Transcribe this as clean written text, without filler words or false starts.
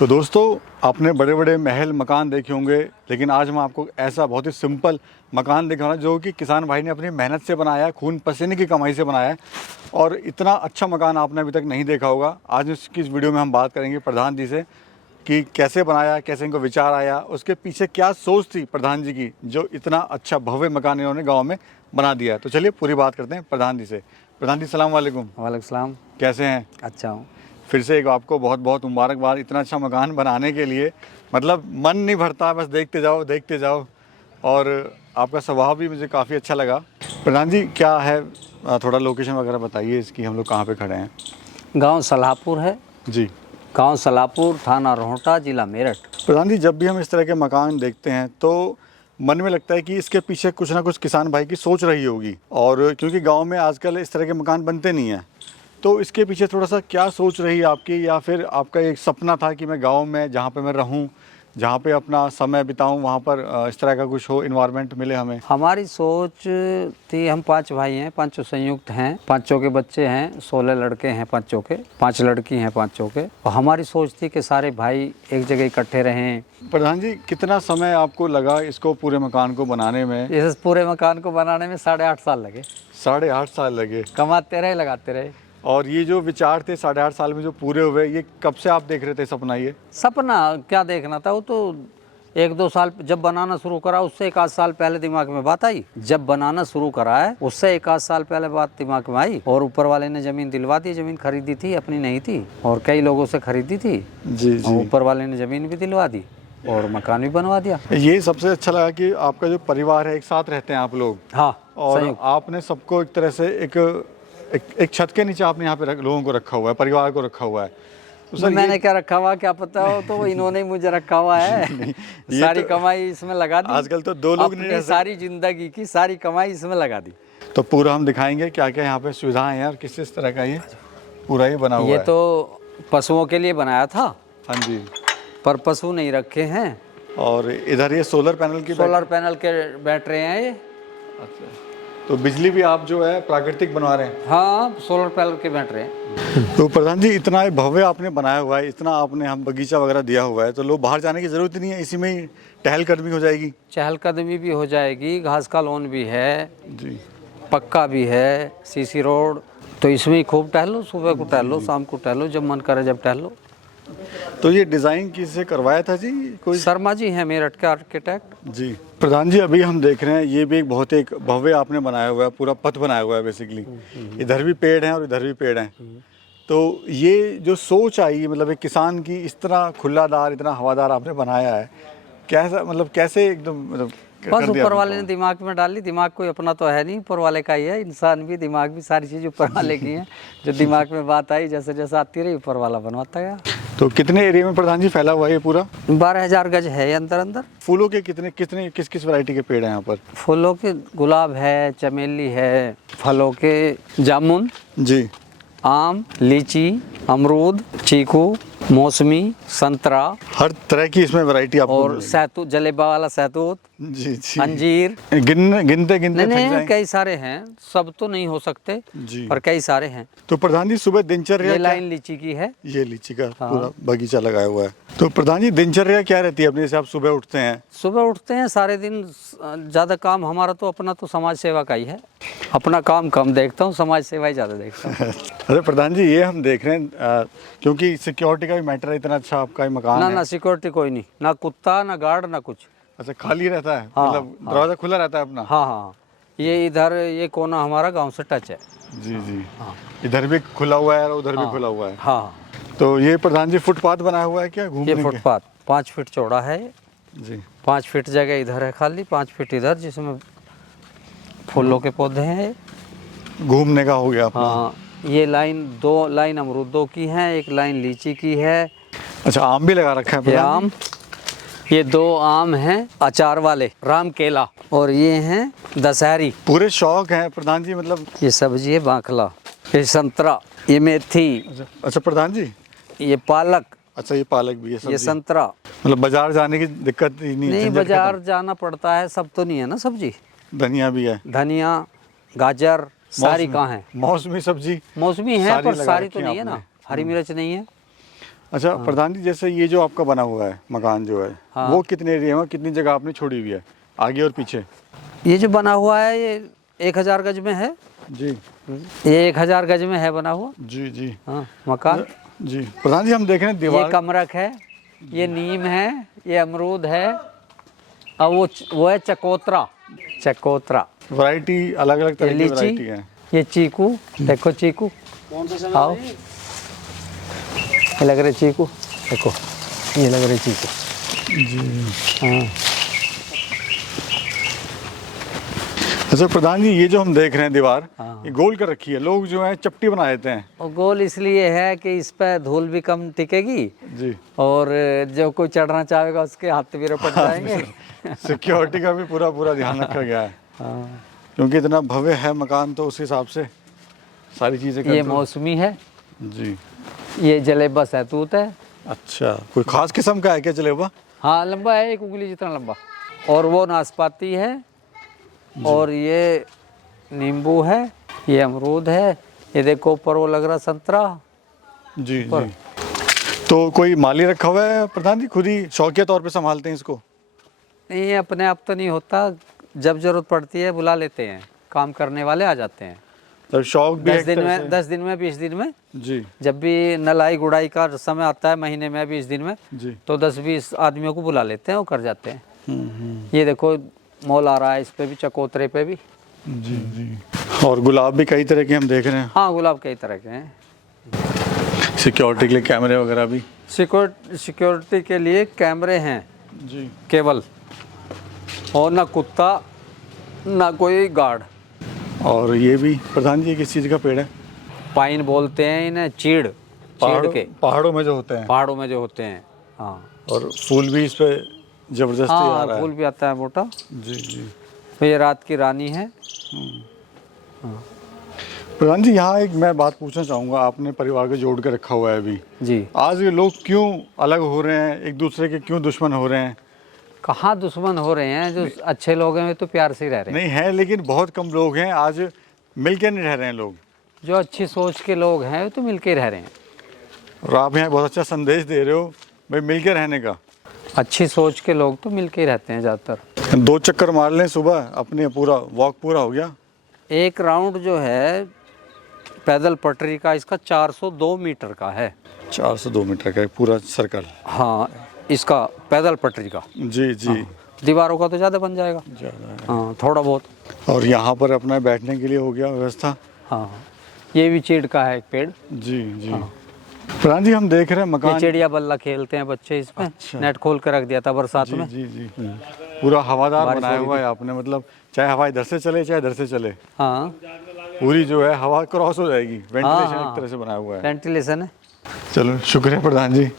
तो दोस्तों, आपने बड़े बड़े महल मकान देखे होंगे, लेकिन आज मैं आपको ऐसा बहुत ही सिंपल मकान दिखाऊंगा जो कि किसान भाई ने अपनी मेहनत से बनाया है, खून पसीने की कमाई से बनाया है। और इतना अच्छा मकान आपने अभी तक नहीं देखा होगा। आज इसकी इस वीडियो में हम बात करेंगे प्रधान जी से कि कैसे बनाया, कैसे इनको विचार आया, उसके पीछे क्या सोच थी प्रधान जी की, जो इतना अच्छा भव्य मकान इन्होंने गाँव में बना दिया है। तो चलिए पूरी बात करते हैं प्रधान जी से। प्रधान जी सलाम वालेकुम। वालेकुम सलाम। कैसे हैं? अच्छा हूँ। फिर से एक आपको बहुत बहुत मुबारकबाद इतना अच्छा मकान बनाने के लिए। मतलब मन नहीं भरता, बस देखते जाओ देखते जाओ। और आपका स्वभाव भी मुझे काफ़ी अच्छा लगा। प्रधान जी क्या है, थोड़ा लोकेशन वगैरह बताइए इसकी, हम लोग कहाँ पे खड़े हैं? गांव सलाहपुर है जी। गांव सलाहपुर, थाना रोहटा, जिला मेरठ। प्रधान जी, जब भी हम इस तरह के मकान देखते हैं तो मन में लगता है कि इसके पीछे कुछ ना कुछ किसान भाई की सोच रही होगी। और क्योंकि गांव में आजकल इस तरह के मकान बनते नहीं हैं, तो इसके पीछे थोड़ा सा क्या सोच रही आपकी, या फिर आपका एक सपना था कि मैं गांव में जहां पे मैं रहूं, जहां पे अपना समय बिताऊं, वहां पर इस तरह का कुछ हो, इन्वायरमेंट मिले हमें? हमारी सोच थी, हम 5 भाई हैं, 5 संयुक्त हैं, 5 के बच्चे हैं, 16 लड़के हैं, 5 के 5 लड़की हैं, 5 के। और हमारी सोच थी कि सारे भाई एक जगह इकट्ठे रहें। प्रधान जी, कितना समय आपको लगा इसको पूरे मकान को बनाने में? इस पूरे मकान को बनाने में 8.5 साल लगे। 8.5 साल लगे? कमाते रहे, लगाते रहे। और ये जो विचार थे 8.5 साल में जो पूरे हुए, ये कब से आप देख रहे थे सपना? ये सपना क्या देखना था, वो तो 1-2 साल जब बनाना शुरू करा उससे 1 आध साल पहले दिमाग में बात आई। जब बनाना शुरू करा है उससे 1 आध साल पहले बात दिमाग में आई। और ऊपर वाले ने जमीन दिलवा दी। जमीन खरीदी थी, अपनी नहीं थी, और कई लोगों से खरीदी थी। जी जी। ऊपर वाले ने जमीन भी दिलवा दी और मकान भी बनवा दिया। ये सबसे अच्छा लगा कि आपका जो परिवार है, एक साथ रहते हैं आप लोग। हाँ, और आपने सबको एक तरह से एक छत के नीचे आपने यहाँ पे लोगों को रखा हुआ है, परिवार को रखा हुआ है। तो सर मैंने क्या रखा हुआ क्या पता हो, तो इन्होंने ही मुझे रखा हुआ है। सारी कमाई इसमें लगा दी। आजकल तो 2 लोग नहीं रह सकते। सारी जिंदगी की सारी कमाई इसमें लगा दी। तो पूरा हम दिखाएंगे क्या क्या यहाँ पे सुविधाएं हैं और किस तरह का ये पूरा ही बना हुआ है। ये तो पशुओं के लिए बनाया था। हाँ जी। पर पशु नहीं रखे हैं। और इधर ये सोलर पैनल के बैटरी हैं ये। अच्छा, तो बिजली भी आप जो है प्राकृतिक बनवा रहे हैं? हाँ, सोलर पैनल के बैटरी हैं। तो प्रधान जी, इतना भव्य आपने बनाया हुआ है, इतना आपने हम बगीचा वगैरह दिया हुआ है, तो लोग बाहर जाने की जरूरत नहीं है, इसी में ही टहलकदमी हो जाएगी? चहलकदमी भी हो जाएगी, घास का लॉन भी है जी, पक्का भी है, सीसी रोड। तो इसमें ही खूब टहलो, सुबह को टहलो, शाम को टहलो, जब मन करे जब टहलो। तो ये डिज़ाइन किससे करवाया था जी? कोई शर्मा जी हैं मेरठ के आर्किटेक्ट। जी। प्रधान जी, अभी हम देख रहे हैं ये भी एक बहुत एक भव्य आपने बनाया हुआ है, पूरा पथ बनाया हुआ है बेसिकली। इधर भी पेड़ हैं और इधर भी पेड़ हैं। तो ये जो सोच आई, मतलब एक किसान की, इस तरह खुलादार, इतना हवादार आपने बनाया है, कैसा, मतलब कैसे एकदम, मतलब बस ऊपर वाले ने दिमाग में डाली। दिमाग कोई अपना तो है नहीं, ऊपर वाले का ही है। इंसान भी, दिमाग भी, सारी चीज़ ऊपर वाले की है। जो दिमाग में बात आई, जैसे जैसे आती रही, ऊपर वाला बनवाता गया। तो कितने एरिया में प्रधान जी फैला हुआ है ये पूरा? 12,000 गज है अंदर अंदर। फूलों के कितने कितने किस किस वैरायटी के पेड़ हैं यहाँ पर? फूलों के गुलाब है, चमेली है। फलों के जामुन जी। आम, लीची, अमरूद, चीकू, मौसमी, संतरा, हर तरह की इसमें वैरायटी आपको और मिलेगी। सहतूत, जलेबा वाला सहतूत, जी जी। अंजीर। गिनते थक नहीं, जाएं। कई सारे हैं, सब तो नहीं हो सकते जी। पर कई सारे हैं। तो प्रधान जी, सुबह दिनचर्या ये क्या? लाइन लीची की है। ये लीची का हाँ। पूरा बगीचा लगाया हुआ है। तो प्रधान जी, दिनचर्या क्या रहती है अपने से? आप सुबह उठते हैं? सुबह उठते हैं, सारे दिन ज़्यादा काम हमारा तो अपना तो समाज सेवा का ही है। अपना काम कम देखता हूँ, समाज सेवा ही ज़्यादा देखता हूँ। अरे प्रधान जी, ये हम देख रहे हैं क्योंकि सिक्योरिटी का भी मैटर है, इतना अच्छा आपका मकान है। ना सिक्योरिटी कोई नहीं, ना कुत्ता, ना गार्ड, ना कुछ। अच्छा, खाली रहता है? हाँ, मतलब दरवाजा खुला रहता है अपना? हाँ। ये इधर ये कोना हमारा गांव से टच है। जी जी। हाँ। इधर भी खुला हुआ है और उधर भी खुला हुआ है। हाँ। तो ये प्रधान जी फुटपाथ बनाया हुआ है क्या घूमने ये के? फुटपाथ 5 फीट चौड़ा है। जी। 5 फीट जगह इधर है खाली, 5 फीट इधर, जिसमें फूलों के पौधे हैं। घूमने का हो गया अपना। हाँ। ये दो लाइन अमरूदों की है, एक लाइन लीची की है। अच्छा, आम भी लगा रखा है ये प्रधान जी? आम, ये 2 आम हैं अचार वाले, राम केला। और ये हैं दशहरी। पूरे शौक हैं प्रधान जी, मतलब। ये सब्जी है बांखला, ये संतरा, ये मेथी, अच्छा प्रधान जी, ये पालक, अच्छा ये पालक भी है, ये सब्जी। संतरा। मतलब बाजार जाने की दिक्कत ही नहीं? नहीं, झंझट बाजार जाना पड़ता है, सब तो नहीं है ना सब्जी। खत्म। धनिया भी है? धनिया, गाजर, सारी मौसमी- कहाँ है? मौसमी सब्जी मौसमी है सारी पर लगा सारी रखी तो है नहीं है ना। आपने। हरी मिर्च नहीं है। अच्छा प्रधान जी, जैसे ये जो आपका बना हुआ है मकान जो है, हाँ। वो कितने एरिया में, कितनी जगह आपने छोड़ी हुई है आगे और पीछे? ये जो बना हुआ है ये 1000 गज में है। जी ये 1000 गज में है बना हुआ। जी जी हाँ मकान। जी प्रधान जी, हम देख रहे हैं ये दीवार। कमरख है, ये नीम है, ये अमरूद है, और वो है चकोतरा। चकोतरा, वैरायटी अलग अलग ये तरह की लीची, वैरायटी है। ये चीकू, देखो चीकू, आओ, ये लग रहे चीकू, देखो ये लग रहे चीकू। जी हाँ अच्छा प्रधान जी, ये जो हम देख रहे हैं दीवार, हाँ। ये गोल कर रखी है, लोग जो है चपटी बना देते हैं। और गोल इसलिए है कि इस पर धूल भी कम टिकेगी, जी और जो कोई चढ़ना चाहेगा उसके हाथ भी रपट जाएंगे। सिक्योरिटी का भी पूरा पूरा ध्यान रखा गया है, हाँ। क्योंकि इतना भव्य है मकान, तो उस हिसाब से सारी चीज़ें ये control- मौसमी है, जी ये जलेबा सहतूत है। अच्छा, कोई खास किस्म का है क्या जलेबा? हाँ लंबा है, 1 उंगली जितना लंबा। और वो नाशपाती है, और ये नींबू है, ये अमरूद है, ये देखो ऊपर वो लग रहा संतरा। जी जी। तो कोई माली रखा हुआ है प्रधान जी, खुद ही शौकिया तौर पे संभालते हैं इसको? नहीं ये अपने आप तो नहीं होता, जब जरूरत पड़ती है बुला लेते हैं, काम करने वाले आ जाते हैं। तो शौक भी 10 एक दिन तरह में, से- 10 दिन में, 20 दिन में, जी जब भी नलाई गुड़ाई का समय आता है महीने में, 20 दिन में, जी। तो 10-20 आदमियों को बुला लेते हैं, वो कर जाते हैं। ये देखो मोल आ रहा है इस पे भी, चकोतरे पे भी। जी जी। और गुलाब भी कई तरह के हम देख रहे हैं, हाँ गुलाब कई तरह के हैं। सिक्योरिटी के लिए कैमरे वगैरह भी। सिक्योरिटी के लिए कैमरे हैं जी केवल, और ना कुत्ता ना कोई गार्ड। और ये भी प्रधान जी किस चीज़ का पेड़ है? पाइन बोलते हैं इन्हें, चीड़, चीड़ के पहाड़ों में जो होते हैं, पहाड़ों में जो होते हैं। हाँ और फूल भी इस पे जबरदस्ती आ हाँ रहा है। फूल भी आता है मोटा। जी जी। तो ये रात की रानी है। प्रधान जी, यहाँ एक मैं बात पूछना चाहूँगा, आपने परिवार को जोड़ के रखा हुआ है अभी, जी। आज ये लोग क्यों अलग हो रहे हैं, एक दूसरे के क्यों दुश्मन हो रहे हैं? कहाँ दुश्मन हो रहे हैं, जो अच्छे लोग हैं वे तो प्यार से ही रह रहे हैं। नहीं है, लेकिन बहुत कम लोग हैं आज मिल के नहीं रह रहे हैं लोग, जो अच्छी सोच के लोग हैं वे तो मिलके रह रहे हैं। और आप यहाँ बहुत अच्छा संदेश दे रहे हो भाई मिल के रहने का। अच्छी सोच के लोग तो मिलके ही रहते हैं ज़्यादातर। 2 चक्कर मार लें सुबह, अपने पूरा वॉक पूरा हो गया। एक राउंड जो है पैदल पटरी का, इसका 402 मीटर का है। 402 मीटर का है पूरा सर्कल। हाँ इसका पैदल पटरी का। जी जी। दीवारों का तो ज़्यादा बन जाएगा। ज़्यादा है। हाँ थोड़ा बहुत। और यहाँ पर अपना बैठने के लिए हो गया व्यवस्था। हाँ ये भी चीड़ का है एक पेड़। जी जी। प्रधान जी, हम देख रहे हैं ये मकान। चिड़िया बल्ला खेलते हैं बच्चे इसमें। अच्छा। नेट खोल कर रख दिया था बरसात जी में। जी जी। पूरा हवादार बारिश बनाया हो रही हुआ है आपने, मतलब चाहे हवा इधर से चले चाहे इधर से चले, हाँ पूरी जो है हवा क्रॉस हो जाएगी। वेंटिलेशन हाँ। एक तरह से बनाया हुआ है। वेंटिलेशन है। चलो शुक्रिया प्रधान जी।